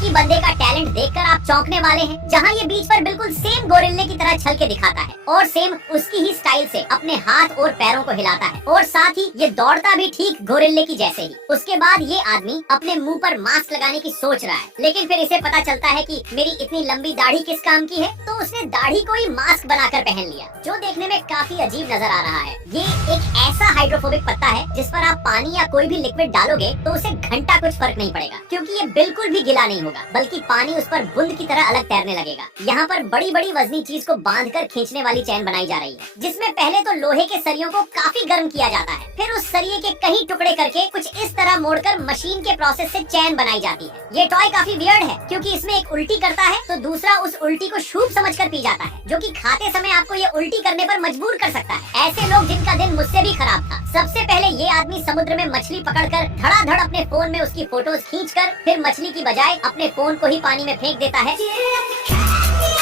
अफ्रीकी बंदे का टैलेंट देखकर आप चौंकने वाले हैं, जहाँ ये बीच पर बिल्कुल सेम गोरिल्ले की तरह छल के दिखाता है और सेम उसकी ही स्टाइल से अपने हाथ और पैरों को हिलाता है और साथ ही ये दौड़ता भी ठीक गोरिल्ले की जैसे ही। उसके बाद ये आदमी अपने मुंह पर मास्क लगाने की सोच रहा है, लेकिन फिर इसे पता चलता है कि मेरी इतनी लंबी दाढ़ी किस काम की है, तो उसने दाढ़ी को ही मास्क बनाकर पहन लिया, जो देखने में काफी अजीब नजर आ रहा है। ये एक ऐसा हाइड्रोफोबिक पत्ता है जिस पर आप पानी या कोई भी लिक्विड डालोगे तो उसे घंटा कुछ फर्क नहीं पड़ेगा, क्योंकि ये बिल्कुल भी गिला नहीं होगा, बल्कि पानी उस पर बूंद की तरह अलग तैरने लगेगा। यहाँ पर बड़ी बड़ी वजनी चीज को बांधकर खींचने वाली चैन बनाई जा रही है, जिसमें पहले तो लोहे के सरियों को काफी गर्म किया जाता है, फिर उस सरिये के कई टुकड़े करके कुछ इस तरह मोड़कर मशीन के प्रोसेस से चैन बनाई जाती है। ये टॉय काफी वियर्ड है, क्योंकि इसमें एक उल्टी करता है तो दूसरा उस उल्टी को शुभ समझकर पी जाता है, जो कि खाते समय आपको ये उल्टी करने पर मजबूर कर सकता है। ऐसे लोग जिनका दिन मुझसे भी खराब था। सबसे पहले ये आदमी समुद्र में मछली पकड़कर धड़ाधड़ अपने फोन में उसकी फोटोज खींचकर फिर मछली की बजाय अपने फोन को ही पानी में फेंक देता है।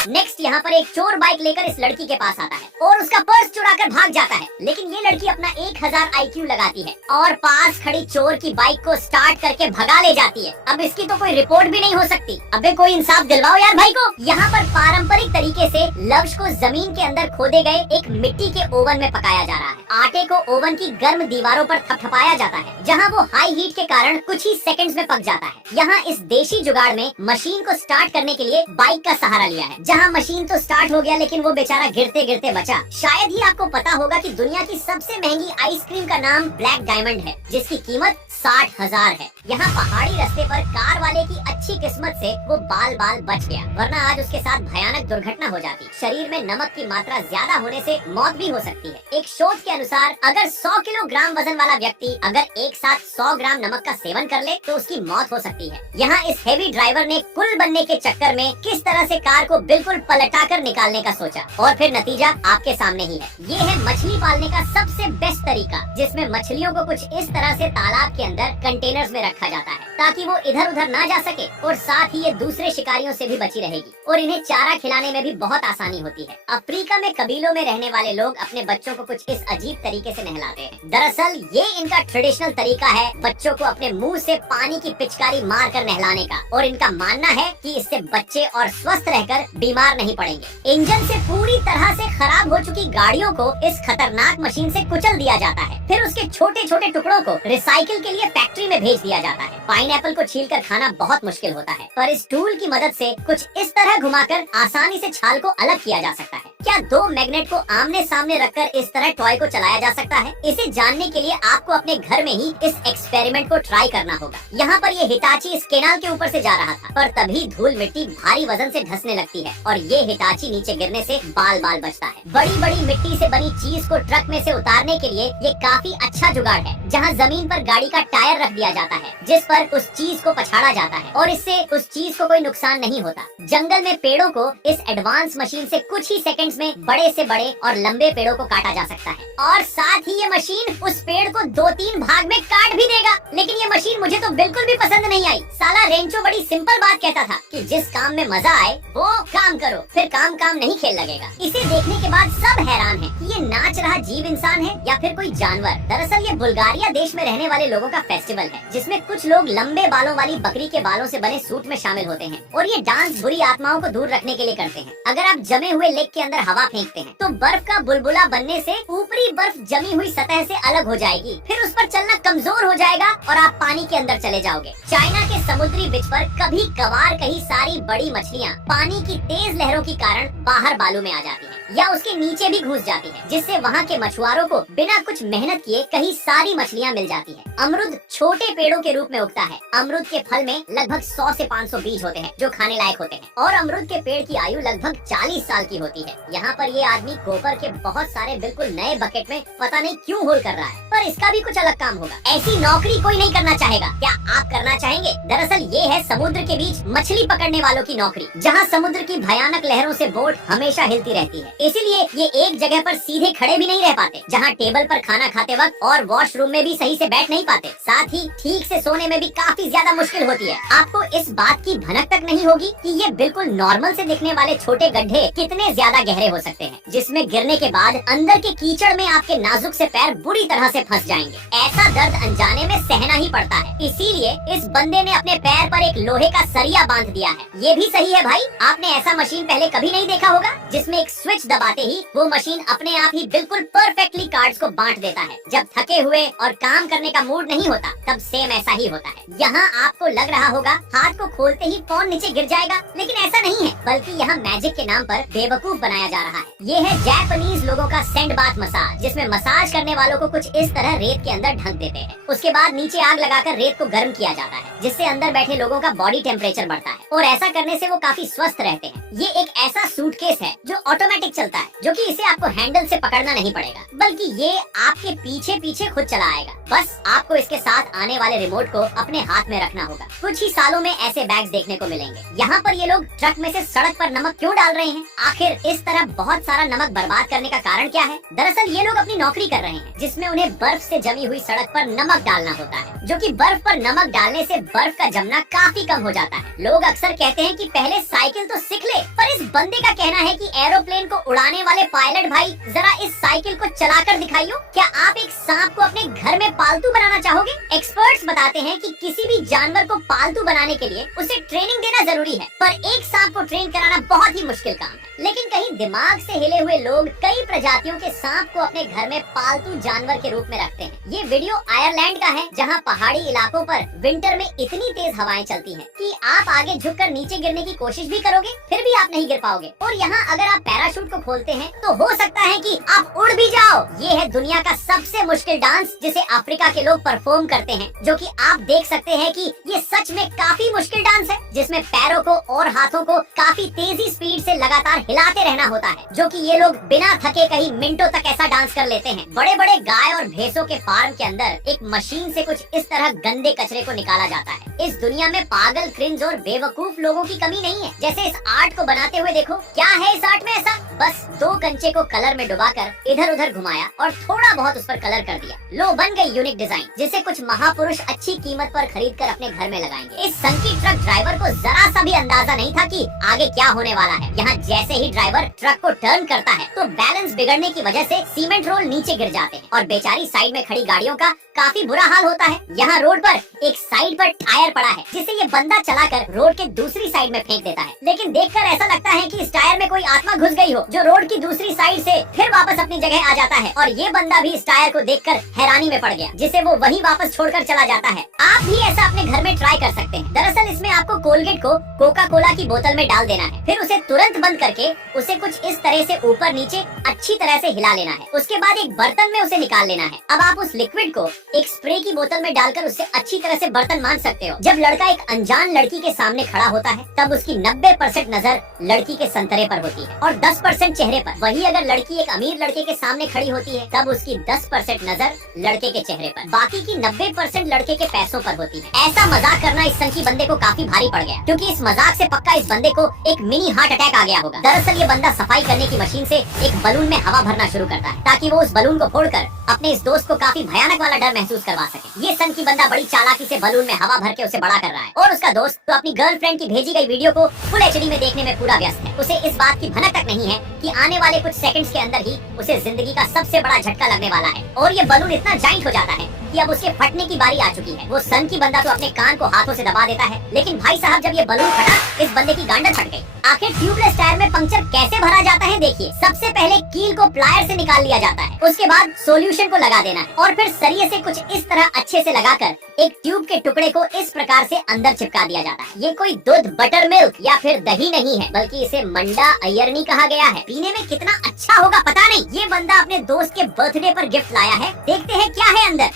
नेक्स्ट यहाँ पर एक चोर बाइक लेकर इस लड़की के पास आता है और उसका पर्स चुराकर भाग जाता है, लेकिन ये लड़की अपना 1000 IQ लगाती है और पास खड़ी चोर की बाइक को स्टार्ट करके भगा ले जाती है। अब इसकी तो कोई रिपोर्ट भी नहीं हो सकती। अबे कोई इंसाफ दिलवाओ यार भाई को। यहाँ पर पारंपरिक तरीके से लव्स को जमीन के अंदर खोदे गए एक मिट्टी के ओवन में पकाया जा रहा है। आटे को ओवन की गर्म दीवारों पर थपथपाया जाता है, जहाँ वो हाई हीट के कारण कुछ ही सेकंड्स में पक जाता है। यहाँ इस देशी जुगाड़ में मशीन को स्टार्ट करने के लिए बाइक का सहारा लिया है, जहाँ मशीन तो स्टार्ट हो गया लेकिन वो बेचारा गिरते गिरते बचा। शायद ही आपको पता होगा कि दुनिया की सबसे महंगी आइसक्रीम का नाम ब्लैक डायमंड है, जिसकी कीमत 60,000 है। यहाँ पहाड़ी रास्ते पर कार वाले की अच्छी किस्मत से वो बाल बाल बच गया, वरना आज उसके साथ भयानक दुर्घटना हो जाती। शरीर में नमक की मात्रा ज्यादा होने से मौत भी हो सकती है। एक शोध के अनुसार अगर 100 किलोग्राम वजन वाला व्यक्ति अगर एक साथ 100 ग्राम नमक का सेवन कर ले तो उसकी मौत हो सकती है। यहाँ इस हेवी ड्राइवर ने कुल बनने के चक्कर में किस तरह से कार को बिल्कुल पलटाकर निकालने का सोचा, और फिर नतीजा आपके सामने ही है। ये है मछली पालने का सबसे बेस्ट तरीका, जिसमें मछलियों को कुछ इस तरह से तालाब के अंदर कंटेनर्स में रखा जाता है, ताकि वो इधर उधर ना जा सके और साथ ही ये दूसरे शिकारियों से भी बची रहेगी, और इन्हें चारा खिलाने में भी बहुत आसानी होती है। अफ्रीका में कबीलों में रहने वाले लोग अपने बच्चों को कुछ इस अजीब तरीके से नहलाते हैं। दरअसल ये इनका ट्रेडिशनल तरीका है बच्चों को अपने मुंह से पानी की पिचकारी मार कर नहलाने का, और इनका मानना है कि इससे बच्चे और स्वस्थ रहकर बीमार नहीं पड़ेंगे। इंजन से पूरी तरह से खराब हो चुकी गाड़ियों को इस खतरनाक मशीन से कुचल दिया जाता है, फिर उसके छोटे छोटे टुकड़ों को रिसाइकिल के लिए फैक्ट्री में भेज दिया जाता है। पाइनएप्पल को छीलकर खाना बहुत मुश्किल होता है, पर इस टूल की मदद से कुछ इस तरह घुमाकर आसानी से छाल को अलग किया जा सकता है। क्या दो मैग्नेट को आमने सामने रखकर इस तरह टॉय को चलाया जा सकता है? इसे जानने के लिए आपको अपने घर में ही इस एक्सपेरिमेंट को ट्राई करना होगा। यहाँ पर ये हिटाची इस केनाल के ऊपर से जा रहा था, पर तभी धूल मिट्टी भारी वजन से धंसने लगती है और ये हिटाची नीचे गिरने से बाल बाल बचता है। बड़ी बड़ी मिट्टी से बनी चीज को ट्रक में से उतारने के लिए ये काफी अच्छा जुगाड़ है, जहाँ जमीन पर गाड़ी का टायर रख दिया जाता है, जिस पर उस चीज को पछाड़ा जाता है और इससे उस चीज को कोई नुकसान नहीं होता। जंगल में पेड़ों को इस एडवांस मशीन से कुछ ही सेकंड्स में बड़े से बड़े और लंबे पेड़ों को काटा जा सकता है, और साथ ही ये मशीन उस पेड़ को 2-3 भाग में काट भी देगा। लेकिन ये मशीन मुझे तो बिल्कुल भी पसंद नहीं आई। साला रेंचो बड़ी सिंपल बात कहता था कि जिस काम में मजा आए वो काम करो, फिर काम काम नहीं खेल लगेगा। इसे देखने के बाद सब हैरान है कि ये नाच रहा जीव इंसान है या फिर कोई जानवर। दरअसल ये बुल्गारिया देश में रहने वाले लोगों का फेस्टिवल है, जिसमें कुछ लोग लंबे बालों वाली बकरी के बालों से बने सूट में शामिल होते हैं और ये डांस बुरी आत्माओं को दूर रखने के लिए करते हैं। अगर आप जमे हुए लेक के अंदर हवा फेंकते हैं तो बर्फ का बुलबुला बनने से ऊपरी बर्फ जमी हुई सतह से अलग हो जाएगी, फिर उस पर चलना कमजोर हो जाएगा और आप पानी के अंदर चले जाओगे। चाइना के समुद्री बीच पर कभी कभार कहीं सारी बड़ी मछलियाँ पानी की तेज लहरों के कारण बाहर बालू में आ जाती हैं या उसके नीचे भी घुस जाती है, जिससे वहाँ के मछुआरों को बिना कुछ मेहनत किए कहीं सारी मछलियाँ मिल जाती है। अमरुद छोटे पेड़ों के रूप में उगता है। अमरुद के फल में लगभग 100 से 500 बीज होते हैं जो खाने लायक होते हैं, और अमरुद के पेड़ की आयु लगभग 40 साल की होती है। यहाँ पर ये आदमी गोबर के बहुत सारे बिल्कुल नए बकेट में पता नहीं क्यों होल कर रहा है, पर इसका भी कुछ अलग काम होगा। ऐसी नौकरी कोई नहीं करना चाहेगा, क्या आप करना चाहेंगे? दरअसल ये है समुद्र के बीच मछली पकड़ने वालों की नौकरी, जहाँ समुद्र की भयानक लहरों से बोट हमेशा हिलती रहती है, इसीलिए ये एक जगह पर सीधे खड़े भी नहीं रह पाते, जहाँ टेबल पर खाना खाते वक्त और वॉशरूम में भी सही से बैठ नहीं पाते। साथ ही ठीक से सोने में भी काफी ज्यादा मुश्किल होती है। आपको इस बात की भनक तक नहीं होगी कि ये बिल्कुल नॉर्मल से दिखने वाले छोटे गड्ढे कितने ज्यादा गहरे हो सकते हैं, जिसमें गिरने के बाद अंदर के कीचड़ में आपके नाजुक से पैर बुरी तरह से फंस जाएंगे। ऐसा दर्द अनजाने में सहना ही पड़ता है, इसीलिए इस बंदे ने अपने पैर पर एक लोहे का सरिया बांध दिया है। ये भी सही है भाई, आपने ऐसा मशीन पहले कभी नहीं देखा होगा जिसमें एक स्विच दबाते ही वो मशीन अपने आप ही बिल्कुल परफेक्टली कार्ड्स को बांट देता है। जब थके हुए और काम करने का मूड नहीं होता तब सेम ऐसा ही होता है। यहाँ आपको लग रहा होगा हाथ को खोलते ही फोन नीचे गिर जाएगा, लेकिन ऐसा नहीं है, बल्कि यहाँ मैजिक के नाम पर बेवकूफ बनाया जा रहा है। ये है जापानीज लोगों का सैंड बाथ मसाज, जिसमें मसाज करने वालों को कुछ इस तरह रेत के अंदर ढक देते हैं। उसके बाद नीचे आग लगाकर रेत को गर्म किया जाता है, जिससे अंदर बैठे लोगों का बॉडी टेम्परेचर बढ़ता है और ऐसा करने से वो काफी स्वस्थ रहते हैं। ये एक ऐसा सूटकेस है जो ऑटोमेटिक चलता है, जो कि इसे आपको हैंडल से पकड़ना नहीं पड़ेगा, बल्कि ये आपके पीछे पीछे खुद चला आएगा। बस आपको इसके साथ आने वाले रिमोट को अपने हाथ में रखना होगा। कुछ ही सालों में ऐसे बैग्स देखने को मिलेंगे। यहाँ पर ये लोग ट्रक में से सड़क पर नमक क्यों डाल रहे हैं? आखिर इस तरह बहुत सारा नमक बर्बाद करने का कारण क्या है? दरअसल ये लोग अपनी नौकरी कर रहे हैं, जिसमें उन्हें बर्फ से जमी हुई सड़क पर नमक डालना होता है, जो कि बर्फ पर नमक डालने से बर्फ का जमना काफी कम हो जाता है। लोग अक्सर कहते हैं कि पहले साइकिल तो सीख ले, पर इस बंदे का कहना है कि एरोप्लेन को उड़ाने वाले पायलट भाई, जरा इस साइकिल को चलाकर दिखाइयो। क्या आप एक सांप को अपने घर में पालतू बनाना चाहोगे? एक्सपर्ट्स बताते हैं कि किसी भी जानवर को पालतू बनाने के लिए उसे ट्रेनिंग देना जरूरी है, पर एक सांप को ट्रेन कराना बहुत ही मुश्किल काम है। लेकिन कहीं दिमाग से हिले हुए लोग कई प्रजातियों के सांप को अपने घर में पालतू जानवर के रूप में रखते हैं। ये वीडियो आयरलैंड का है, जहाँ पहाड़ी इलाकों पर विंटर में इतनी तेज हवाएं चलती हैं कि आप आगे झुककर नीचे गिरने की कोशिश भी करोगे, फिर भी आप नहीं गिर पाओगे। और यहाँ अगर आप पैराशूट को खोलते हैं तो हो सकता है कि आप उड़ भी जाओ। ये है दुनिया का सबसे मुश्किल डांस, जिसे अफ्रीका के लोग परफॉर्म करते हैं, जो कि आप देख सकते हैं कि ये सच में काफी मुश्किल डांस है, जिसमें पैरों को और हाथों को काफी तेजी स्पीड से लगातार हिलाते रहना होता है, जो कि ये लोग बिना थके कहीं मिनटों तक ऐसा डांस कर लेते हैं। बड़े बड़े गाय और भैंसों के फार्म के अंदर एक मशीन से कुछ इस तरह गंदे कचरे को निकाला जाता है। इस दुनिया में पागल, क्रिंज और बेवकूफ लोगों की कमी नहीं है। जैसे इस आर्ट को बनाते हुए देखो, क्या है इस आर्ट में ऐसा? बस 2 कंचे को कलर में डुबाकर इधर उधर घुमाया और थोड़ा बहुत उस पर कलर कर दिया। लो, बन गई यूनिक डिजाइन, जिसे कुछ महापुरुष अच्छी कीमत पर खरीद कर अपने घर में लगाएंगे। इस संकी ट्रक ड्राइवर को जरा सा भी अंदाजा नहीं था कि आगे क्या होने वाला है। यहाँ जैसे ही ड्राइवर ट्रक को टर्न करता है तो बैलेंस बिगड़ने की वजह से सीमेंट रोल नीचे गिर जाते हैं और बेचारी साइड में खड़ी गाड़ियों का काफी बुरा हाल होता है। यहाँ रोड पर एक साइड पर टायर पड़ा है, जिसे ये बंदा चलाकर रोड के दूसरी साइड में फेंक देता है। लेकिन देखकर ऐसा लगता है कि इस टायर में कोई आत्मा घुस गई हो, जो रोड की दूसरी साइड से फिर वापस अपनी जगह आ जाता है। और ये बंदा भी इस टायर को देखकर हैरानी में पड़ गया, जिसे वो वहीं वापस छोड़कर चला जाता है। आप भी ऐसा अपने घर में ट्राई कर सकते हैं। दरअसल इसमें आपको कोलगेट को कोका कोला की बोतल में डाल देना है, फिर उसे तुरंत बंद करके उसे कुछ इस तरह से ऊपर नीचे अच्छी तरह से हिला लेना है। उसके बाद एक बर्तन में उसे निकाल लेना है। अब आप उस लिक्विड को एक स्प्रे की बोतल में डालकर उससे अच्छी तरह से बर्तन मान सकते हो। जब लड़का एक अनजान लड़की के सामने खड़ा होता है, तब उसकी 90% नजर लड़की के संतरे पर होती है और 10% चेहरे पर। वही अगर लड़की एक अमीर लड़के के सामने खड़ी होती है, तब उसकी 10% नजर लड़के के चेहरे पर, बाकी की 90% लड़के के पैसों पर होती है। ऐसा मजाक करना इस संकी बंदे को काफी भारी पड़ गया, क्योंकि इस मजाक से पक्का इस बंदे को एक मिनी हार्ट अटैक आ गया होगा। दरअसल ये बंदा सफाई करने की मशीन से एक बलून में हवा भरना शुरू करता है, ताकि वो उस बलून को फोड़कर अपने इस दोस्त को काफी भयानक वाला डर महसूस करवा सके। ये संकी बंदा बड़ी चालाकी से बलून में हवा भर के उसे बड़ा कर रहा है, और उसका दोस्त तो अपनी गर्लफ्रेंड की भेजी गई वीडियो को फुल एचडी में देखने में पूरा व्यस्त है। उसे इस बात की भनक तक नहीं है कि आने वाले कुछ सेकंड्स के अंदर ही उसे जिंदगी का सबसे बड़ा झटका लगने वाला है, और ये बलून इतना जाइंट हो जाता है कि अब उसके फटने की बारी आ चुकी है। वो सन की बंदा तो अपने कान को हाथों से दबा देता है, लेकिन भाई साहब जब ये बलून फटा, इस बंदे की गांड फट गई। आखिर ट्यूबलेस टायर में पंक्चर कैसे भरा जाता है? देखिए, सबसे पहले कील को प्लायर से निकाल लिया जाता है, उसके बाद सॉल्यूशन को लगा देना है, और फिर सरिये से कुछ इस तरह अच्छे से लगाकर एक ट्यूब के टुकड़े को इस प्रकार से अंदर चिपका दिया जाता है। ये कोई दूध, बटर मिल्क या फिर दही नहीं है, बल्कि इसे मंडा अयरनी कहा गया है। पीने में कितना अच्छा होगा पता नहीं। ये बंदा अपने दोस्त के बर्थडे पर गिफ्ट लाया है, देखते हैं क्या है अंदर।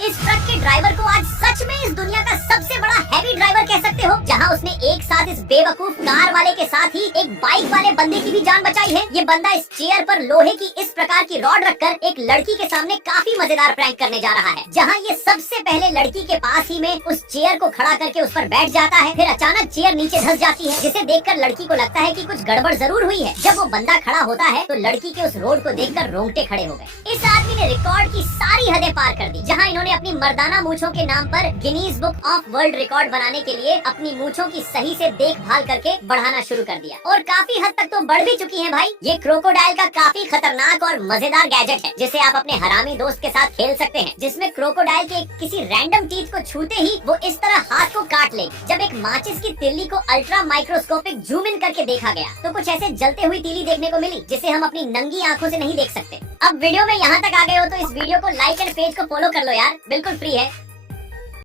इस ट्रक के ड्राइवर को आज सच में इस दुनिया का सबसे बड़ा हैवी ड्राइवर कह सकते हो। जहाँ उसने एक साथ इस बेवकूफ कार वाले के साथ ही एक बाइक वाले बंदे की भी जान बचाई है। ये बंदा इस चेयर पर लोहे की इस प्रकार की रॉड रखकर एक लड़की के सामने काफी मजेदार प्रैंक करने जा रहा है, जहाँ ये सबसे पहले लड़की के पास ही में उस चेयर को खड़ा करके उस पर बैठ जाता है। फिर अचानक चेयर नीचे धंस जाती है, जिसे देखकर लड़की को लगता है कि कुछ गड़बड़ जरूर हुई है। जब वो बंदा खड़ा होता है तो लड़की के उस रोड को देखकर रोंगटे खड़े हो गए। इस आदमी ने रिकॉर्ड की सारी हदें पार कर दी, जहाँ इन्होंने अपनी मर्दाना मूंछों के नाम पर Guinness book of world record बनाने के लिए अपनी मूंछों की सही से देखभाल करके बढ़ाना शुरू कर दिया, और काफी हद तक तो बढ़ भी चुकी है भाई। ये क्रोकोडाइल का काफी खतरनाक और मजेदार गैजेट है, जिसे आप अपने हरामी दोस्त के साथ खेल सकते हैं, जिसमें क्रोकोडाइल के किसी रैंडम टीथ को छूते ही वो इस तरह हाथ को काट लेगी। जब एक माचिस की तिल्ली को अल्ट्रा माइक्रोस्कोपिक जूम इन करके देखा गया तो कुछ ऐसे जलते हुई तीली देखने को मिली, जिसे हम अपनी नंगी आंखों से नहीं देख सकते। अब वीडियो में यहाँ तक आ गए हो तो इस वीडियो को लाइक एंड पेज को फॉलो कर लो यार, बिल्कुल फ्री है।